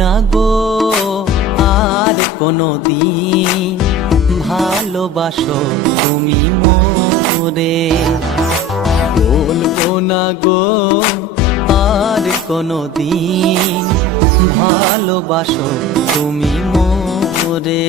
না গো আর কোনোদিন, ভালোবাসো তুমি মোরে। বলবো না গো আর কোনোদিন, ভালোবাসো তুমি মোরে।